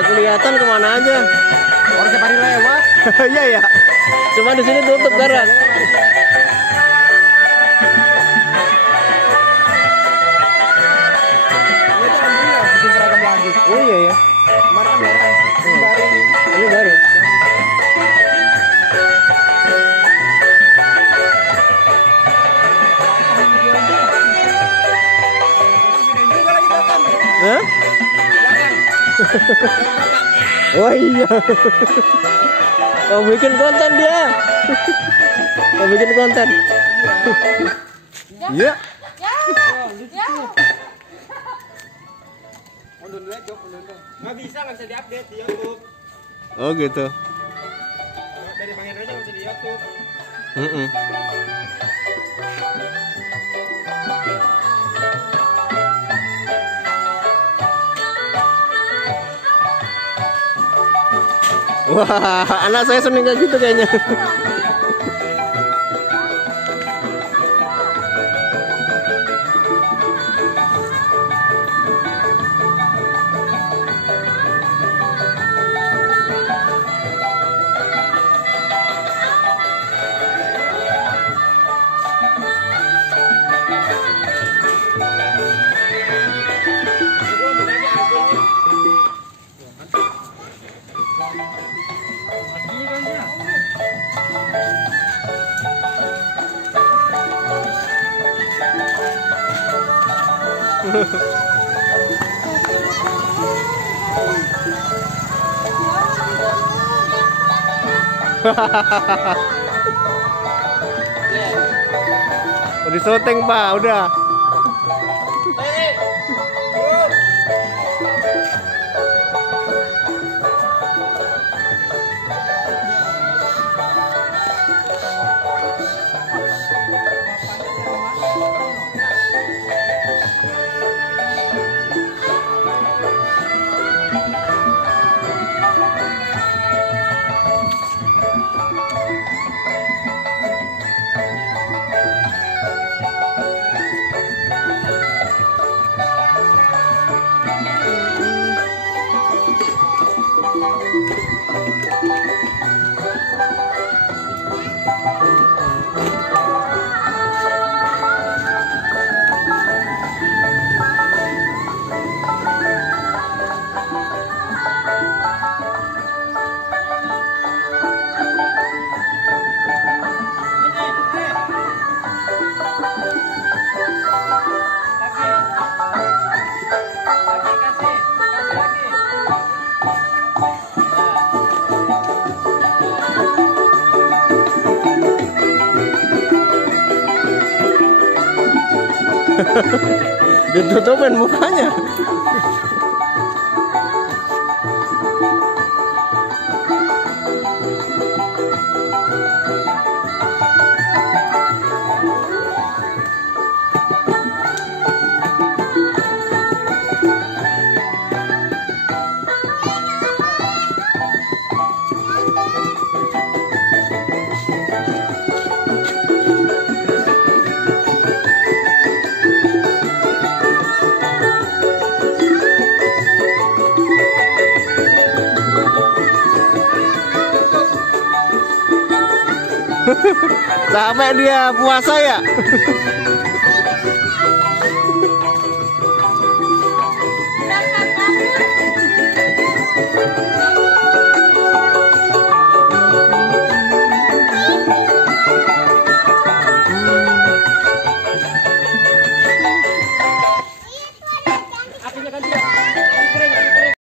Nggak kelihatan kemana aja. Orang tiap hari lewat. Iya ya. Cuma di sini tutup Gara. Oh iya ya. Kemarin merah. Baru ini. Ini baru. Hah? Oh iya. Oh bikin konten dia. Oh bikin konten. Iya. Nggak bisa diupdate di YouTube. Oh gitu. Dari Pangeran aja nggak bisa di YouTube. Wah, anak saya seneng kayak gitu kayaknya. Udah syuting Pak, udah. Ditutupin mukanya. Sampai dia puasa ya.